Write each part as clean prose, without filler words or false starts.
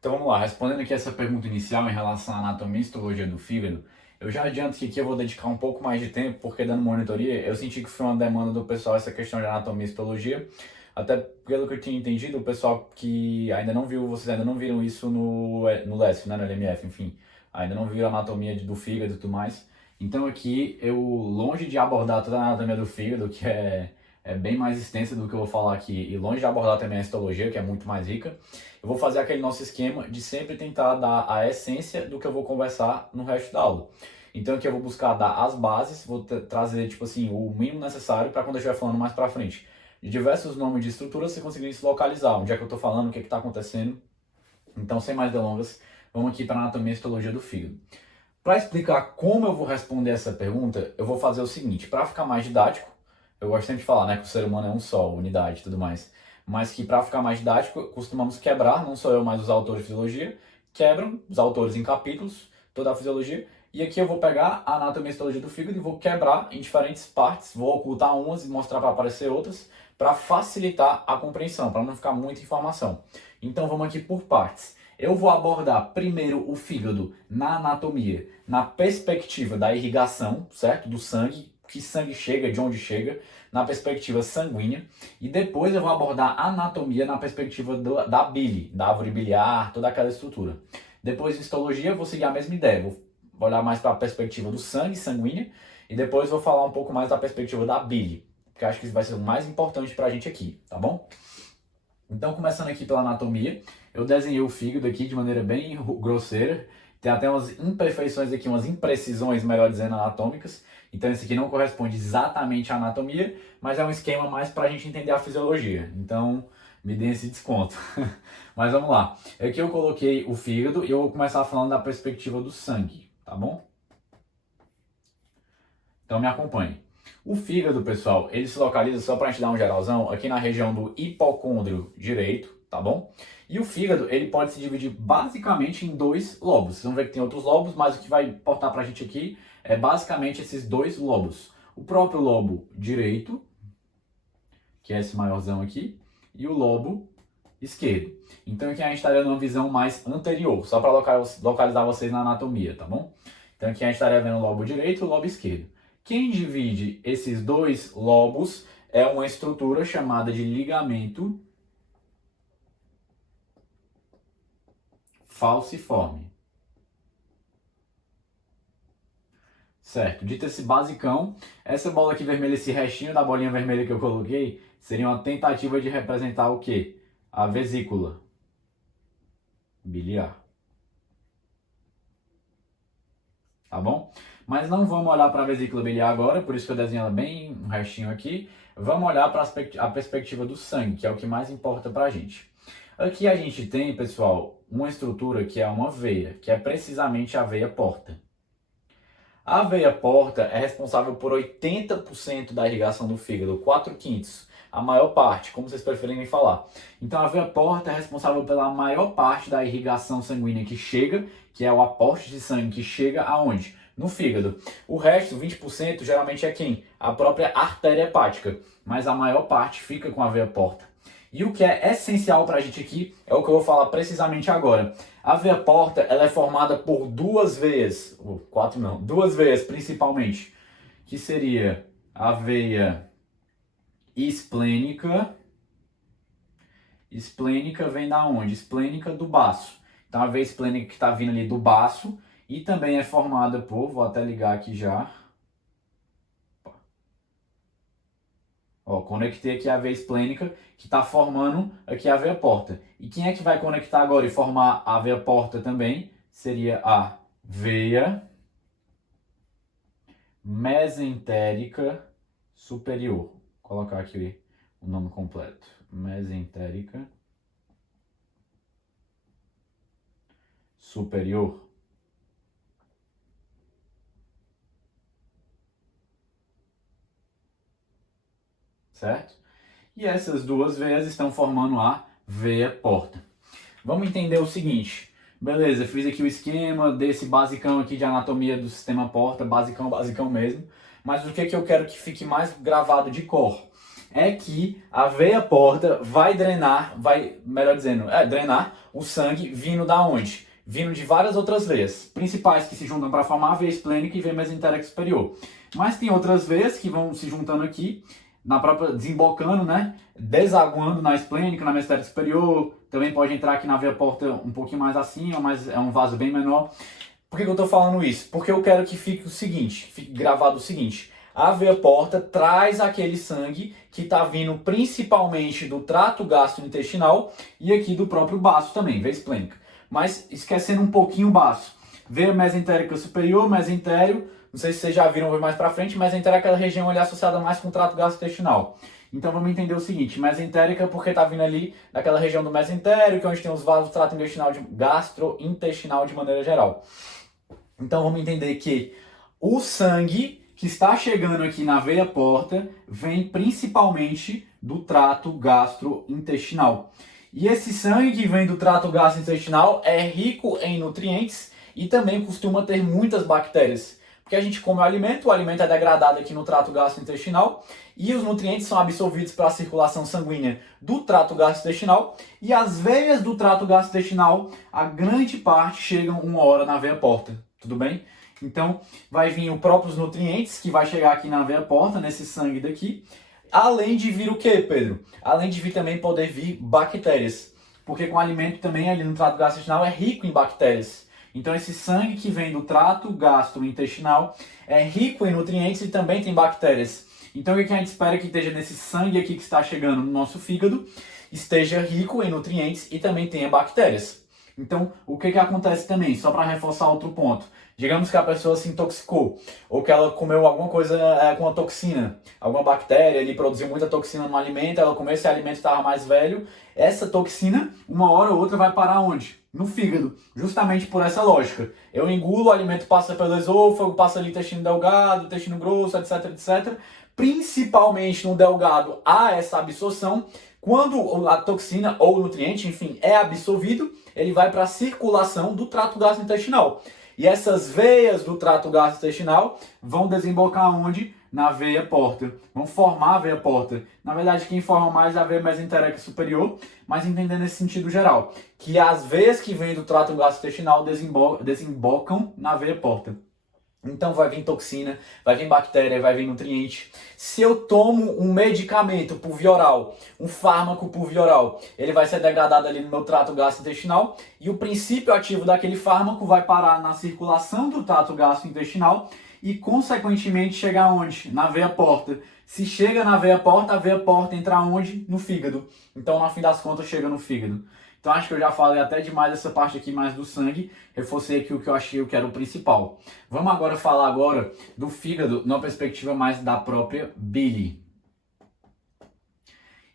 Então vamos lá, respondendo aqui essa pergunta inicial em relação à anatomia e histologia do fígado, eu já adianto que aqui eu vou dedicar um pouco mais de tempo, porque dando monitoria, eu senti que foi uma demanda do pessoal essa questão de anatomia e histologia, até pelo que eu tinha entendido, o pessoal que ainda não viu, vocês ainda não viram isso no LESF, né, no LMF, enfim, ainda não viram a anatomia do fígado e tudo mais. Então aqui eu, longe de abordar toda a anatomia do fígado, que é bem mais extensa do que eu vou falar aqui, e longe de abordar também a histologia, que é muito mais rica, eu vou fazer aquele nosso esquema de sempre tentar dar a essência do que eu vou conversar no resto da aula. Então aqui eu vou buscar dar as bases, vou trazer tipo assim o mínimo necessário para quando eu estiver falando mais para frente. De diversos nomes de estruturas você conseguir se localizar, onde é que eu estou falando, o que está acontecendo. Então sem mais delongas, vamos aqui para a anatomia e histologia do fígado. Para explicar como eu vou responder essa pergunta, eu vou fazer o seguinte, para ficar mais didático, eu gosto sempre de falar, né, que o ser humano é um só, unidade e tudo mais, mas que para ficar mais didático, costumamos quebrar, não sou eu, mas os autores de fisiologia, quebram os autores em capítulos, toda a fisiologia, e aqui eu vou pegar a anatomia e histologia do fígado e vou quebrar em diferentes partes, vou ocultar umas e mostrar para aparecer outras, para facilitar a compreensão, para não ficar muita informação. Então vamos aqui por partes. Eu vou abordar primeiro o fígado na anatomia, na perspectiva da irrigação, certo? Do sangue, que sangue chega, de onde chega, na perspectiva sanguínea. E depois eu vou abordar a anatomia na perspectiva da bile, da árvore biliar, toda aquela estrutura. Depois, em histologia, eu vou seguir a mesma ideia. Vou olhar mais para a perspectiva do sangue, sanguínea, e depois vou falar um pouco mais da perspectiva da bile, porque eu acho que isso vai ser o mais importante para a gente aqui, tá bom? Então, começando aqui pela anatomia, eu desenhei o fígado aqui de maneira bem grosseira. Tem até umas imperfeições aqui, umas imprecisões, melhor dizendo, anatômicas. Então, esse aqui não corresponde exatamente à anatomia, mas é um esquema mais para a gente entender a fisiologia. Então, me dê esse desconto. Mas vamos lá. Aqui eu coloquei o fígado e eu vou começar falando da perspectiva do sangue, tá bom? Então, me acompanhe. O fígado, pessoal, ele se localiza, só para a gente dar um geralzão, aqui na região do hipocôndrio direito, tá bom? E o fígado, ele pode se dividir basicamente em dois lobos. Vocês vão ver que tem outros lobos, mas o que vai importar para a gente aqui é basicamente esses dois lobos. O próprio lobo direito, que é esse maiorzão aqui, e o lobo esquerdo. Então aqui a gente estaria numa visão mais anterior, só para localizar vocês na anatomia, tá bom? Então aqui a gente estaria vendo o lobo direito e o lobo esquerdo. Quem divide esses dois lobos é uma estrutura chamada de ligamento falciforme. Certo, dito esse basicão, essa bola aqui vermelha, esse restinho da bolinha vermelha que eu coloquei, seria uma tentativa de representar o quê? A vesícula biliar. Tá bom? Mas não vamos olhar para a vesícula biliar agora, por isso que eu desenho ela bem um restinho aqui. Vamos olhar para a perspectiva do sangue, que é o que mais importa para a gente. Aqui a gente tem, pessoal, uma estrutura que é uma veia, que é precisamente a veia porta. A veia porta é responsável por 80% da irrigação do fígado, 4/5, a maior parte, como vocês preferirem falar. Então a veia porta é responsável pela maior parte da irrigação sanguínea que chega, que é o aporte de sangue que chega aonde? No fígado. O resto, 20%, geralmente é quem? A própria artéria hepática, mas a maior parte fica com a veia porta. E o que é essencial para a gente aqui é o que eu vou falar precisamente agora. A veia porta ela é formada por duas veias, quatro não, duas veias principalmente, que seria a veia esplênica. Esplênica vem da onde? Esplênica do baço. Então a veia esplênica que está vindo ali do baço e também é formada por, vou até ligar aqui já. Ó, conectei aqui a veia esplênica, que está formando aqui a veia porta. E quem é que vai conectar agora e formar a veia porta também? Seria a veia mesentérica superior. Vou colocar aqui o nome completo. Mesentérica superior. Certo? E essas duas veias estão formando a veia porta. Vamos entender o seguinte. Beleza, fiz aqui o esquema desse basicão aqui de anatomia do sistema porta, basicão mesmo. Mas o que eu quero que fique mais gravado de cor? é que a veia porta vai drenar, drenar o sangue vindo da onde? Vindo de várias outras veias, principais que se juntam para formar a veia esplênica e veia mesentérica superior. Mas tem outras veias que vão se juntando aqui, na própria, desembocando, né? Desaguando na esplênica, na mesentérica superior, também pode entrar aqui na veia porta um pouquinho mais acima, mas é um vaso bem menor. Por que eu estou falando isso? Porque eu quero que fique o seguinte, fique gravado o seguinte: a veia porta traz aquele sangue que está vindo principalmente do trato gastrointestinal e aqui do próprio baço também, veia esplênica. Mas esquecendo um pouquinho o baço. Veia mesentérica superior, mesentério, não sei se vocês já viram mais para frente, mesentério é aquela região ali associada mais com o trato gastrointestinal. Então vamos entender o seguinte: mesentérica porque está vindo ali daquela região do mesentério, que é onde tem os vasos do trato gastrointestinal de maneira geral. Então vamos entender que o sangue que está chegando aqui na veia porta vem principalmente do trato gastrointestinal. E esse sangue que vem do trato gastrointestinal é rico em nutrientes e também costuma ter muitas bactérias. Porque a gente come o alimento é degradado aqui no trato gastrointestinal e os nutrientes são absorvidos pela circulação sanguínea do trato gastrointestinal e as veias do trato gastrointestinal, a grande parte chegam uma hora na veia porta. Tudo bem? Então, vai vir os próprios nutrientes que vai chegar aqui na veia porta, nesse sangue daqui. Além de vir o quê, Pedro? Além de vir também poder vir bactérias. Porque com o alimento também ali no trato gastrointestinal é rico em bactérias. Então, esse sangue que vem do trato gastrointestinal é rico em nutrientes e também tem bactérias. Então, o que a gente espera que esteja nesse sangue aqui que está chegando no nosso fígado? Esteja rico em nutrientes e também tenha bactérias. Então, o que acontece também, só para reforçar outro ponto, digamos que a pessoa se intoxicou, ou que ela comeu alguma coisa com uma toxina, alguma bactéria, ele produziu muita toxina no alimento, ela comeu esse alimento estava mais velho, essa toxina, uma hora ou outra, vai parar onde? No fígado, justamente por essa lógica. Eu engulo, o alimento passa pelo esôfago, passa ali intestino delgado, intestino grosso, etc, etc. Principalmente no delgado há essa absorção. Quando a toxina ou o nutriente, enfim, é absorvido, ele vai para a circulação do trato gastrointestinal. E essas veias do trato gastrointestinal vão desembocar onde? Na veia porta. Vão formar a veia porta. Na verdade, quem forma mais é a veia mesentérica superior, mas entendendo esse sentido geral, que as veias que vêm do trato gastrointestinal desembocam na veia porta. Então vai vir toxina, vai vir bactéria, vai vir nutriente. Se eu tomo um medicamento por via oral, um fármaco por via oral, ele vai ser degradado ali no meu trato gastrointestinal e o princípio ativo daquele fármaco vai parar na circulação do trato gastrointestinal e consequentemente chegar onde? Na veia porta. Se chega na veia porta, a veia porta entra onde? No fígado. Então, no fim das contas, chega no fígado. Então, acho que eu já falei até demais dessa parte aqui mais do sangue. Reforcei aqui o que eu achei que era o principal. Vamos agora falar do fígado, numa perspectiva mais da própria bile.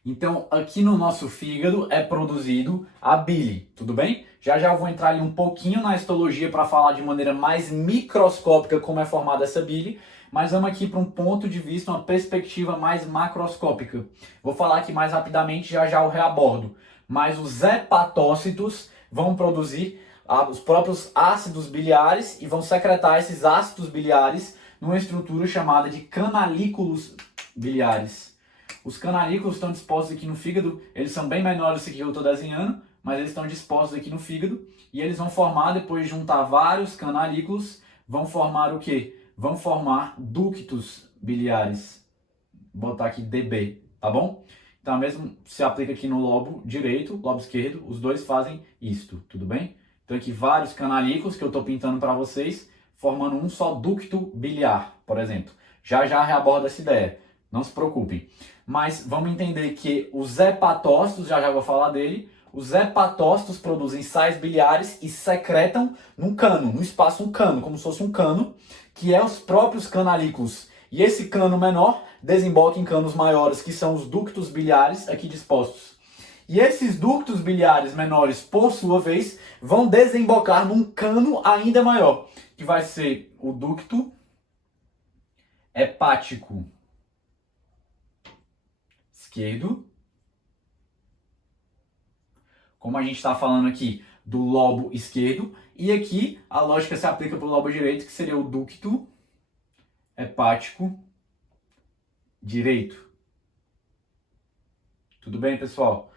Então, aqui no nosso fígado é produzido a bile, tudo bem? Já já eu vou entrar ali um pouquinho na histologia para falar de maneira mais microscópica como é formada essa bile, mas vamos aqui para um ponto de vista, uma perspectiva mais macroscópica. Vou falar aqui mais rapidamente, já já eu reabordo. Mas os hepatócitos vão produzir os próprios ácidos biliares e vão secretar esses ácidos biliares numa estrutura chamada de canalículos biliares. Os canalículos estão dispostos aqui no fígado, eles são bem menores do que eu estou desenhando, mas eles estão dispostos aqui no fígado e eles vão formar, depois de juntar vários canalículos, vão formar o quê? Vão formar ductos biliares. Vou botar aqui DB, tá bom? Então, mesmo se aplica aqui no lobo direito, lobo esquerdo, os dois fazem isto, tudo bem? Então, aqui vários canalículos que eu estou pintando para vocês, formando um só ducto biliar, por exemplo. Já já reabordo essa ideia, não se preocupem. Mas vamos entender que os hepatócitos, já já vou falar dele, os hepatócitos produzem sais biliares e secretam num cano, no espaço um cano, como se fosse um cano, que é os próprios canalículos. E esse cano menor desemboca em canos maiores, que são os ductos biliares aqui dispostos. E esses ductos biliares menores, por sua vez, vão desembocar num cano ainda maior, que vai ser o ducto hepático esquerdo. Como a gente está falando aqui do lobo esquerdo, e aqui a lógica se aplica para o lobo direito, que seria o ducto hepático direito. Tudo bem, pessoal?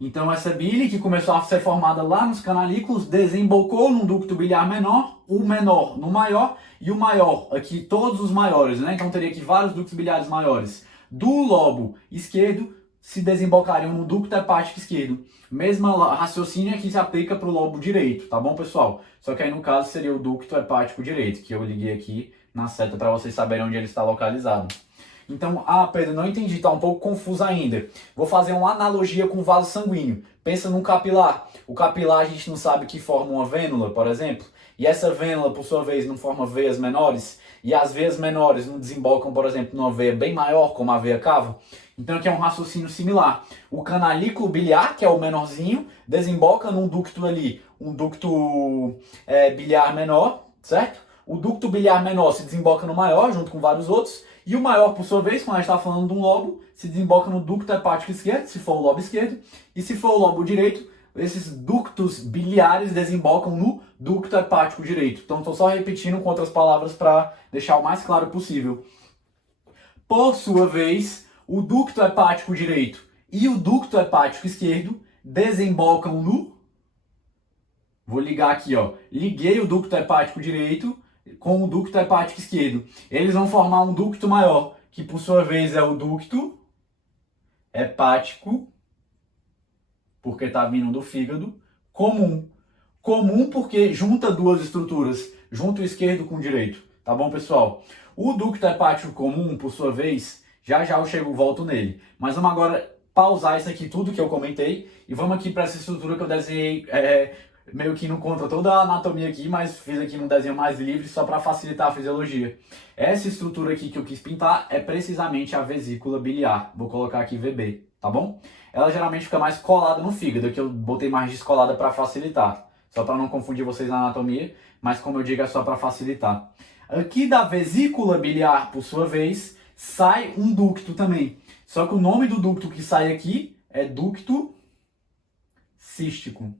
Então essa bile que começou a ser formada lá nos canalículos desembocou num ducto biliar menor, o menor no maior e o maior, aqui todos os maiores, né? Então teria aqui vários ductos biliares maiores do lobo esquerdo se desembocariam no ducto hepático esquerdo. Mesmo raciocínio que se aplica para o lobo direito, tá bom, pessoal? Só que aí no caso seria o ducto hepático direito, que eu liguei aqui na seta para vocês saberem onde ele está localizado. Então, Pedro, não entendi, tá um pouco confuso ainda. Vou fazer uma analogia com o vaso sanguíneo. Pensa num capilar. O capilar a gente não sabe que forma uma vênula, por exemplo. E essa vênula, por sua vez, não forma veias menores. E as veias menores não desembocam, por exemplo, numa veia bem maior, como a veia cava. Então aqui é um raciocínio similar. O canalículo biliar, que é o menorzinho, desemboca num ducto ali, um ducto biliar menor, certo? O ducto biliar menor se desemboca no maior, junto com vários outros. E o maior, por sua vez, quando a gente está falando de um lobo, se desemboca no ducto hepático esquerdo, se for o lobo esquerdo. E se for o lobo direito, esses ductos biliares desembocam no ducto hepático direito. Então estou só repetindo com outras palavras para deixar o mais claro possível. Por sua vez, o ducto hepático direito e o ducto hepático esquerdo desembocam no... Vou ligar aqui, ó. Liguei o ducto hepático direito com o ducto hepático esquerdo. Eles vão formar um ducto maior, que por sua vez é o ducto hepático, porque está vindo do fígado, comum. Comum porque junta duas estruturas, junta o esquerdo com o direito. Tá bom, pessoal? O ducto hepático comum, por sua vez, já eu volto nele. Mas vamos agora pausar isso aqui, tudo que eu comentei, e vamos aqui para essa estrutura que eu desenhei, meio que não conta toda a anatomia aqui, mas fiz aqui num desenho mais livre, só para facilitar a fisiologia. Essa estrutura aqui que eu quis pintar é precisamente a vesícula biliar. Vou colocar aqui VB, tá bom? Ela geralmente fica mais colada no fígado, aqui eu botei mais descolada para facilitar. Só para não confundir vocês na anatomia, mas como eu digo, é só para facilitar. Aqui da vesícula biliar, por sua vez, sai um ducto também. Só que o nome do ducto que sai aqui é ducto cístico.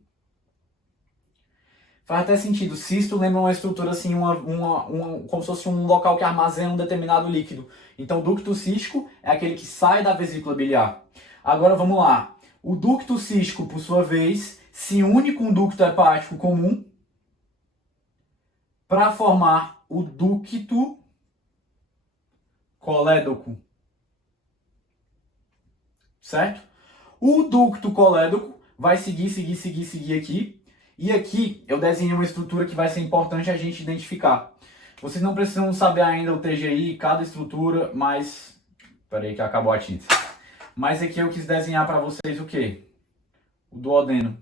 Faz até sentido. Cisto lembra uma estrutura assim, como se fosse um local que armazena um determinado líquido. Então, o ducto cístico é aquele que sai da vesícula biliar. Agora, vamos lá. O ducto cístico, por sua vez, se une com o ducto hepático comum para formar o ducto colédoco. Certo? O ducto colédoco vai seguir aqui. E aqui eu desenhei uma estrutura que vai ser importante a gente identificar. Vocês não precisam saber ainda o TGI, cada estrutura, mas... Peraí que acabou a tinta. Mas aqui eu quis desenhar para vocês o quê? O duodeno.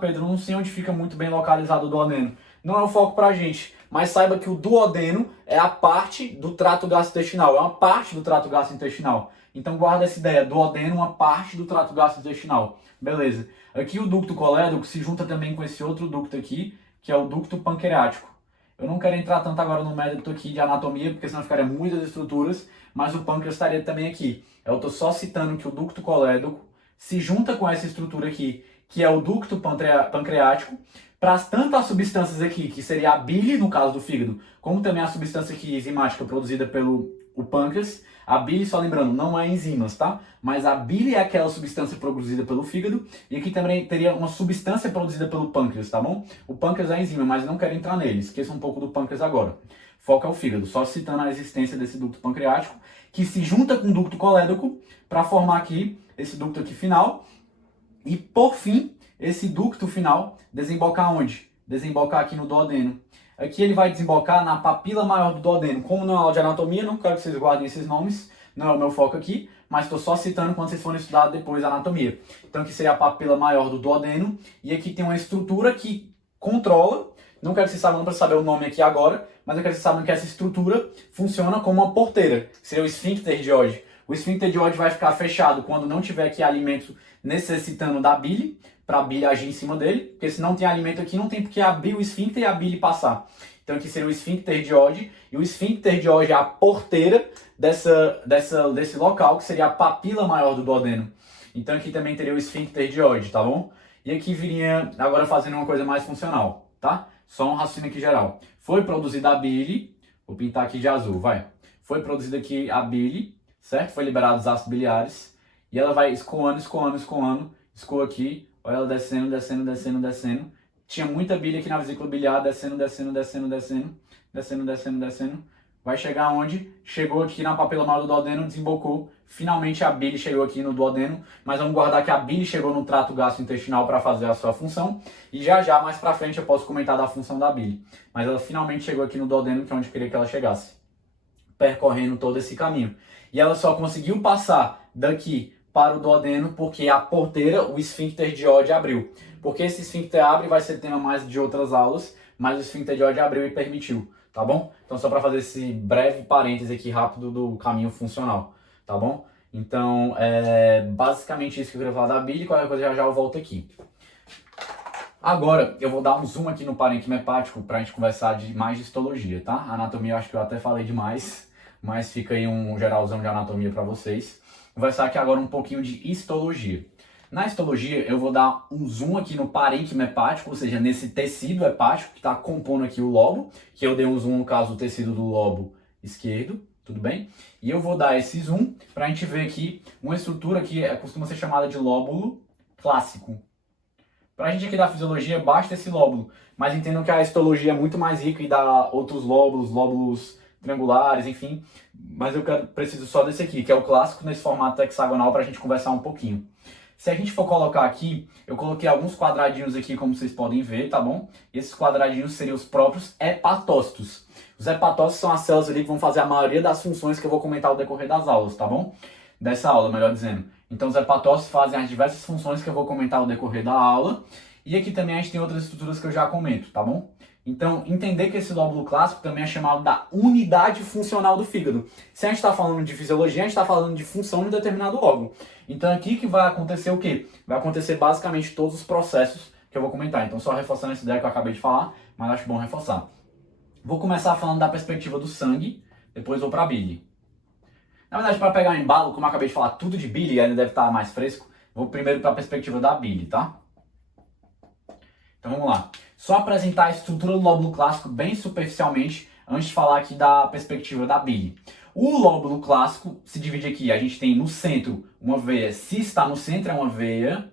Pedro, não sei onde fica muito bem localizado o duodeno. Não é o foco pra gente, mas saiba que o duodeno é a parte do trato gastrointestinal, é uma parte do trato gastrointestinal. Então guarda essa ideia, duodeno é uma parte do trato gastrointestinal. Beleza. Aqui o ducto colédoco se junta também com esse outro ducto aqui, que é o ducto pancreático. Eu não quero entrar tanto agora no mérito aqui de anatomia, porque senão ficaria muitas estruturas, mas o pâncreas estaria também aqui. Eu estou só citando que o ducto colédoco se junta com essa estrutura aqui, que é o ducto pancreático, para tantas substâncias aqui, que seria a bile, no caso do fígado, como também a substância aqui enzimática produzida pelo pâncreas. A bile, só lembrando, não é enzimas, tá? Mas a bile é aquela substância produzida pelo fígado, e aqui também teria uma substância produzida pelo pâncreas, tá bom? O pâncreas é enzima, mas não quero entrar nele, esqueça um pouco do pâncreas agora. Foca é o fígado, só citando a existência desse ducto pancreático, que se junta com o ducto colédoco para formar aqui esse ducto aqui final, e por fim, esse ducto final desembocar onde? Desembocar aqui no duodeno. Aqui ele vai desembocar na papila maior do duodeno. Como não é aula de anatomia, não quero que vocês guardem esses nomes, não é o meu foco aqui, mas estou só citando quando vocês forem estudar depois a anatomia. Então aqui seria a papila maior do duodeno, e aqui tem uma estrutura que controla, não quero que vocês saibam para saber o nome aqui agora, mas eu quero que vocês saibam que essa estrutura funciona como uma porteira, que seria o esfíncter de Oddi. O esfíncter de Oddi vai ficar fechado quando não tiver aqui alimento necessitando da bile, para a bile agir em cima dele, porque se não tem alimento aqui, não tem porque abrir o esfíncter e a bile passar. Então aqui seria o esfíncter de Oddi, e o esfíncter de Oddi é a porteira desse local, que seria a papila maior do duodeno. Então aqui também teria o esfíncter de Oddi, tá bom? E aqui viria, agora fazendo uma coisa mais funcional, tá? Só um raciocínio aqui geral. Foi produzida a bile, vou pintar aqui de azul, vai. Foi produzida aqui a bile, certo? Foi liberado os ácidos biliares. e ela vai escoando, escoando, escoando, escoa aqui, olha ela descendo, descendo, descendo, descendo. Tinha muita bile aqui na vesícula biliar, descendo, descendo, descendo, descendo, descendo, descendo, descendo. Vai chegar onde? Chegou aqui na papila maior do duodeno, desembocou. Finalmente a bile chegou aqui no duodeno, mas vamos guardar que a bile chegou no trato gastrointestinal para fazer a sua função. E já, mais pra frente, eu posso comentar da função da bile. Mas ela finalmente chegou aqui no duodeno, que é onde eu queria que ela chegasse, percorrendo todo esse caminho. E ela só conseguiu passar daqui para o duodeno porque a porteira, o esfíncter de Oddi abriu. Porque esse esfíncter abre vai ser tema mais de outras aulas, mas o esfíncter de Oddi abriu e permitiu, tá bom? Então só para fazer esse breve parêntese aqui rápido do caminho funcional, tá bom? Então é basicamente isso que eu queria falar da bile, qualquer coisa já eu volto aqui. Agora eu vou dar um zoom aqui no parênquima hepático para a gente conversar mais de histologia, tá? Anatomia eu acho que eu até falei demais, mas fica aí um geralzão de anatomia para vocês. Conversar aqui agora um pouquinho de histologia. Na histologia, eu vou dar um zoom aqui no parênquima hepático, ou seja, nesse tecido hepático que está compondo aqui o lobo, que eu dei um zoom no caso do tecido do lobo esquerdo, tudo bem? E eu vou dar esse zoom para a gente ver aqui uma estrutura que costuma ser chamada de lóbulo clássico. Para a gente aqui da fisiologia, basta esse lóbulo, mas entendam que a histologia é muito mais rica e dá outros lóbulos, lóbulos triangulares, enfim, mas eu preciso só desse aqui, que é o clássico nesse formato hexagonal para a gente conversar um pouquinho. Se a gente for colocar aqui, eu coloquei alguns quadradinhos aqui, como vocês podem ver, tá bom? E esses quadradinhos seriam os próprios hepatócitos. Os hepatócitos são as células ali que vão fazer a maioria das funções que eu vou comentar ao decorrer das aulas, tá bom? Dessa aula, melhor dizendo. Então os hepatócitos fazem as diversas funções que eu vou comentar ao decorrer da aula. E aqui também a gente tem outras estruturas que eu já comento, tá bom? Então, entender que esse lóbulo clássico também é chamado da unidade funcional do fígado. Se a gente está falando de fisiologia, a gente está falando de função de um determinado órgão. Então, aqui que vai acontecer o quê? Vai acontecer basicamente todos os processos que eu vou comentar. Então, só reforçando essa ideia que eu acabei de falar, mas acho bom reforçar. Vou começar falando da perspectiva do sangue, depois vou para a bile. Na verdade, para pegar o embalo, como eu acabei de falar tudo de bile, ainda deve estar mais fresco, vou primeiro para a perspectiva da bile, tá? Então vamos lá. Só apresentar a estrutura do lóbulo clássico bem superficialmente, antes de falar aqui da perspectiva da bile. O lóbulo clássico se divide aqui, a gente tem no centro uma veia, se está no centro é uma veia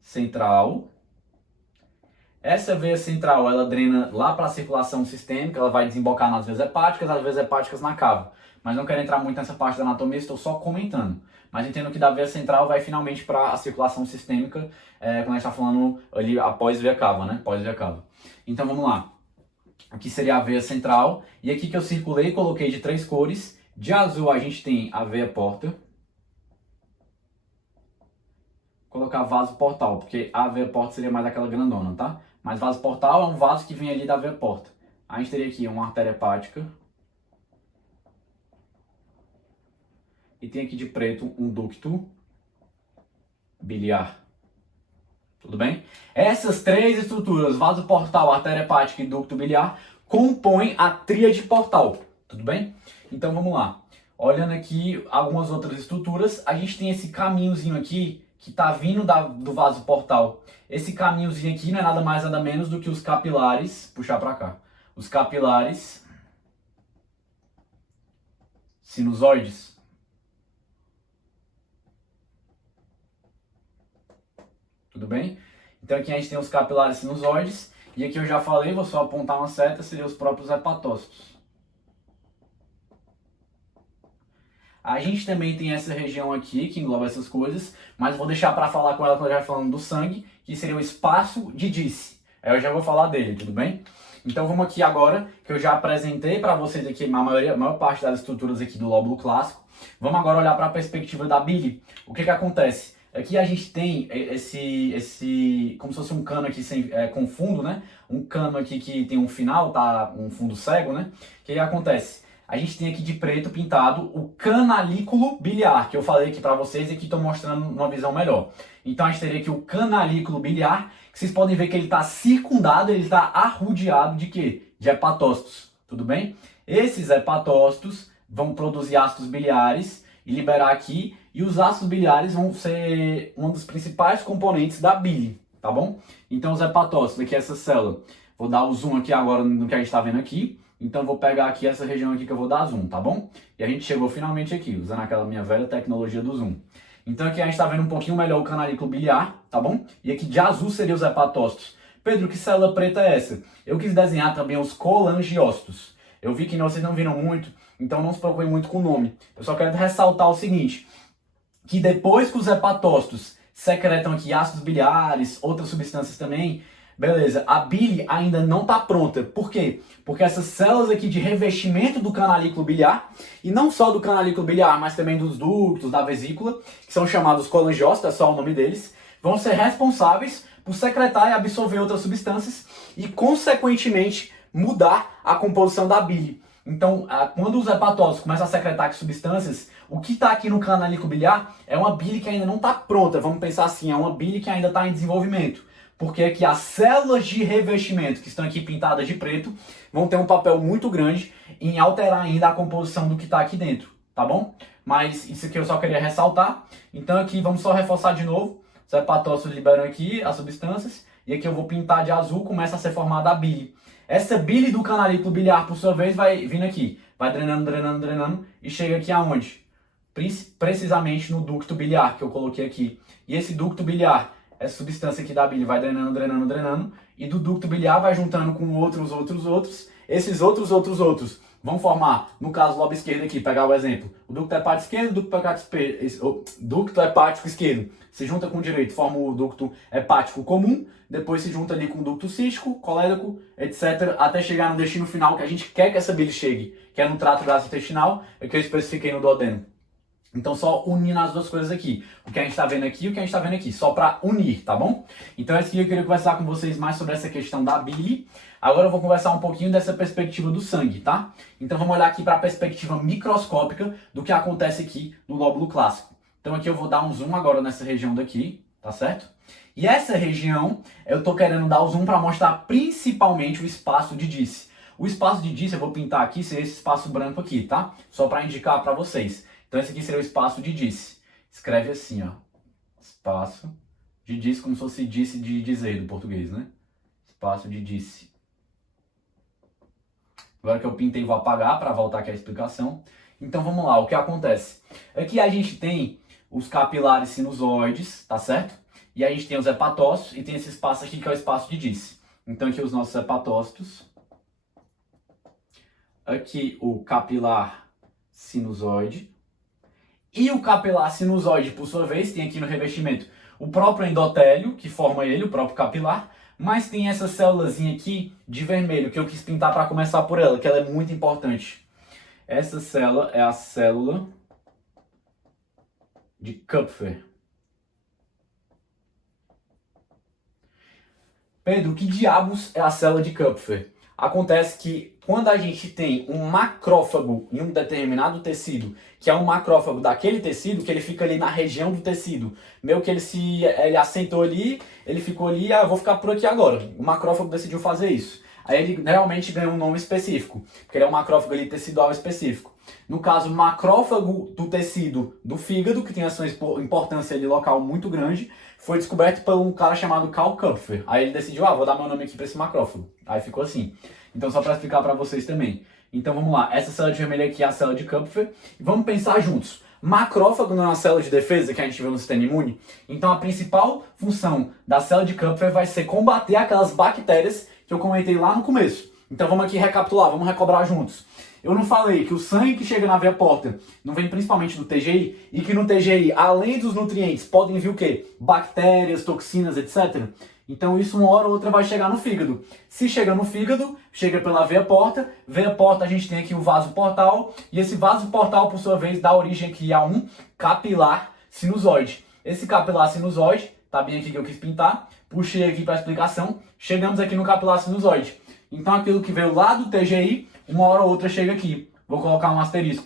central. Essa veia central, ela drena lá para a circulação sistêmica, ela vai desembocar nas veias hepáticas, as veias hepáticas na cava. Mas não quero entrar muito nessa parte da anatomia, estou só comentando. Mas entendo que da veia central vai finalmente para a circulação sistêmica, quando a gente está falando ali após veia cava, né? Pós-veia cava. Então vamos lá. Aqui seria a veia central, e aqui que eu circulei e coloquei de 3 cores. De azul a gente tem a veia porta. Vou colocar vaso portal, porque a veia porta seria mais aquela grandona, tá? Mas vaso portal é um vaso que vem ali da veia porta. A gente teria aqui uma artéria hepática. E tem aqui de preto um ducto biliar. Tudo bem? Essas 3 estruturas, vaso portal, artéria hepática e ducto biliar, compõem a tríade portal. Tudo bem? Então vamos lá. Olhando aqui algumas outras estruturas, a gente tem esse caminhozinho aqui que está vindo do vaso portal. Esse caminhozinho aqui não é nada mais nada menos do que os capilares, puxar para cá, os capilares sinusoides. Tudo bem? Então aqui a gente tem os capilares sinusoides, e aqui eu já falei, vou só apontar uma seta, seriam os próprios hepatócitos. A gente também tem essa região aqui, que engloba essas coisas, mas vou deixar para falar com ela quando eu já falando do sangue, que seria o espaço de Disse. Aí eu já vou falar dele, tudo bem? Então vamos aqui agora, que eu já apresentei para vocês aqui a maior parte das estruturas aqui do lóbulo clássico. Vamos agora olhar para a perspectiva da bile. O que acontece? Aqui a gente tem como se fosse um cano aqui com fundo, né? Um cano aqui que tem um final, tá? Um fundo cego, né? O que acontece? A gente tem aqui de preto pintado o canalículo biliar, que eu falei aqui para vocês e que estou mostrando uma visão melhor. Então a gente teria aqui o canalículo biliar, que vocês podem ver que ele está circundado, ele está arrodeado de quê? De hepatócitos, tudo bem? Esses hepatócitos vão produzir ácidos biliares e liberar aqui, e os ácidos biliares vão ser um dos principais componentes da bile, tá bom? Então os hepatócitos, aqui essa célula, vou dar o zoom aqui agora no que a gente está vendo aqui, Então vou pegar aqui essa região aqui que eu vou dar zoom, tá bom? E a gente chegou finalmente aqui, usando aquela minha velha tecnologia do zoom. Então aqui a gente está vendo um pouquinho melhor o canalículo biliar, tá bom? E aqui de azul seria os hepatócitos. Pedro, que célula preta é essa? Eu quis desenhar também os colangiócitos. Eu vi que vocês não viram muito, então não se preocupem muito com o nome. Eu só quero ressaltar o seguinte, que depois que os hepatócitos secretam aqui ácidos biliares, outras substâncias também, beleza, a bile ainda não está pronta. Por quê? Porque essas células aqui de revestimento do canalículo biliar, e não só do canalículo biliar, mas também dos ductos, da vesícula, que são chamados colangiócitos, é só o nome deles, vão ser responsáveis por secretar e absorver outras substâncias e, consequentemente, mudar a composição da bile. Então, quando os hepatócitos começam a secretar substâncias, o que está aqui no canalículo biliar é uma bile que ainda não está pronta. Vamos pensar assim, é uma bile que ainda está em desenvolvimento. Porque aqui as células de revestimento, que estão aqui pintadas de preto, vão ter um papel muito grande em alterar ainda a composição do que está aqui dentro, tá bom? Mas isso aqui eu só queria ressaltar. Então aqui vamos só reforçar de novo. Os hepatócitos liberam aqui as substâncias. E aqui eu vou pintar de azul, começa a ser formada a bile. Essa bile do canalículo biliar, por sua vez, vai vindo aqui. Vai drenando, drenando, drenando. E chega aqui aonde? Precisamente no ducto biliar, que eu coloquei aqui. E esse ducto biliar, essa substância aqui da bile vai drenando, drenando, drenando. E do ducto biliar vai juntando com outros. Esses outros vão formar, no caso, o lobo esquerdo aqui, pegar o exemplo. O ducto hepático esquerdo, ducto hepático esquerdo se junta com o direito, forma o ducto hepático comum, depois se junta ali com o ducto cístico, colérico, etc., até chegar no destino final que a gente quer que essa bile chegue, que é no trato gastrointestinal, é que eu especifiquei no duodeno. Então só unindo as duas coisas aqui, o que a gente está vendo aqui e o que a gente está vendo aqui, só para unir, tá bom? Então esse aqui eu queria conversar com vocês mais sobre essa questão da bile. Agora eu vou conversar um pouquinho dessa perspectiva do sangue, tá? Então vamos olhar aqui para a perspectiva microscópica do que acontece aqui no lóbulo clássico. Então aqui eu vou dar um zoom agora nessa região daqui, tá certo? E essa região, eu tô querendo dar o zoom para mostrar principalmente o espaço de Disse. O espaço de Disse eu vou pintar aqui, seria esse espaço branco aqui, tá? Só para indicar para vocês. Então esse aqui seria o espaço de Disse. Escreve assim, ó. Espaço de Disse, como se fosse Disse de dizer do português, né? Espaço de Disse. Agora que eu pintei, vou apagar para voltar aqui a explicação. Então vamos lá, o que acontece? Aqui a gente tem os capilares sinusoides, tá certo? E a gente tem os hepatócitos e tem esse espaço aqui que é o espaço de Disse. Então aqui os nossos hepatócitos. Aqui o capilar sinusoide. E o capilar sinusoide, por sua vez, tem aqui no revestimento o próprio endotélio, que forma ele, o próprio capilar. Mas tem essa célulazinha aqui de vermelho, que eu quis pintar para começar por ela, que ela é muito importante. Essa célula é a célula de Kupfer. Pedro, que diabos é a célula de Kupfer? Acontece que quando a gente tem um macrófago em um determinado tecido, que é um macrófago daquele tecido, que ele fica ali na região do tecido, meio que ele assentou ali, ele ficou ali, eu vou ficar por aqui agora. O macrófago decidiu fazer isso. Aí ele realmente ganhou um nome específico, porque ele é um macrófago ali tecidual específico. No caso, o macrófago do tecido do fígado, que tem essa importância ali local muito grande, foi descoberto por um cara chamado Karl Kupfer. Aí ele decidiu, vou dar meu nome aqui para esse macrófago. Aí ficou assim. Então só para explicar para vocês também. Então vamos lá, essa célula de vermelho aqui é a célula de Kupfer. E vamos pensar juntos. Macrófago não é uma célula de defesa que a gente vê no sistema imune. Então a principal função da célula de Kupfer vai ser combater aquelas bactérias que eu comentei lá no começo. Então vamos aqui recapitular, vamos recobrar juntos. Eu não falei que o sangue que chega na veia porta não vem principalmente do TGI e que no TGI, além dos nutrientes, podem vir o quê? Bactérias, toxinas, etc. Então isso uma hora ou outra vai chegar no fígado. Se chega no fígado, chega pela veia porta a gente tem aqui o vaso portal e esse vaso portal, por sua vez, dá origem aqui a um capilar sinusoide. Esse capilar sinusoide, tá bem aqui que eu quis pintar, puxei aqui para a explicação, chegamos aqui no capilar sinusoide. Então aquilo que veio lá do TGI, uma hora ou outra chega aqui. Vou colocar um asterisco.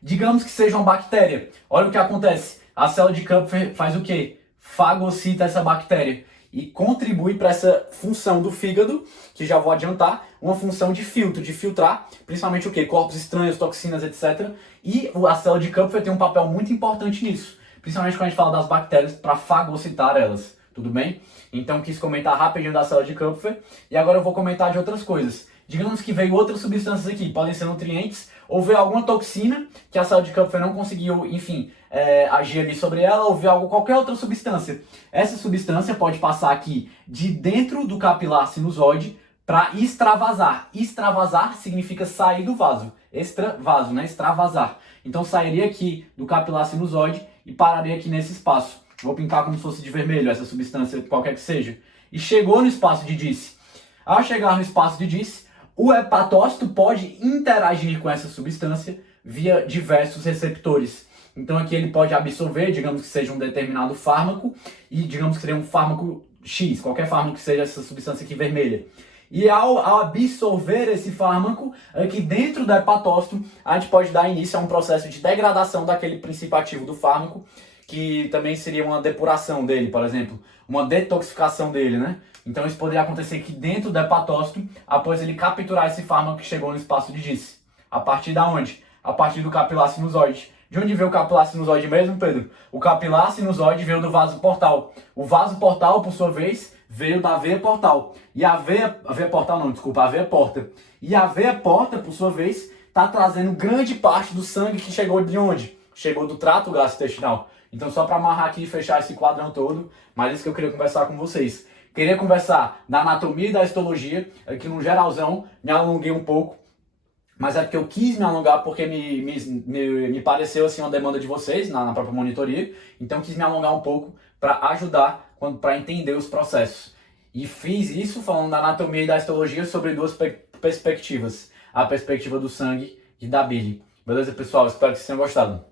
Digamos que seja uma bactéria. Olha o que acontece. A célula de Kupfer faz o quê? Fagocita essa bactéria e contribui para essa função do fígado, que já vou adiantar, uma função de filtro, de filtrar, principalmente o quê? Corpos estranhos, toxinas, etc. E a célula de Kupfer tem um papel muito importante nisso, principalmente quando a gente fala das bactérias, para fagocitar elas. tudo bem? Então quis comentar rapidinho da célula de Kupfer e agora eu vou comentar de outras coisas. Digamos que veio outras substâncias aqui, podem ser nutrientes, ou veio alguma toxina que a célula de Kupfer não conseguiu, enfim, agir ali sobre ela, ou veio qualquer outra substância. Essa substância pode passar aqui de dentro do capilar sinusoide para extravasar. Extravasar significa sair do vaso. Extravaso, né? Extravasar. Então sairia aqui do capilar sinusoide e pararia aqui nesse espaço. Vou pintar como se fosse de vermelho essa substância, qualquer que seja. E chegou no espaço de Disse. Ao chegar no espaço de Disse, o hepatócito pode interagir com essa substância via diversos receptores. Então aqui ele pode absorver, digamos que seja um determinado fármaco, e digamos que seria um fármaco X, qualquer fármaco que seja essa substância aqui vermelha. E ao absorver esse fármaco, aqui dentro do hepatócito, a gente pode dar início a um processo de degradação daquele princípio ativo do fármaco, que também seria uma depuração dele, por exemplo, uma detoxificação dele, né? Então isso poderia acontecer aqui dentro do hepatócito, após ele capturar esse fármaco que chegou no espaço de Disse. A partir da onde? A partir do capilar sinusoide. De onde veio o capilar sinusoide mesmo, Pedro? O capilar sinusoide veio do vaso portal. O vaso portal, por sua vez, veio da veia portal. E a veia portal não, desculpa, a veia porta. E a veia porta, por sua vez, está trazendo grande parte do sangue que chegou de onde? Chegou do trato gastrointestinal. Então só para amarrar aqui e fechar esse quadrão todo, mas isso que eu queria conversar com vocês. Queria conversar da anatomia e da histologia, aqui no geralzão, me alonguei um pouco, mas é porque eu quis me alongar porque me pareceu assim uma demanda de vocês na própria monitoria, então quis me alongar um pouco para ajudar, para entender os processos. E fiz isso falando da anatomia e da histologia sobre duas perspectivas, a perspectiva do sangue e da bile. Beleza, pessoal? Espero que vocês tenham gostado.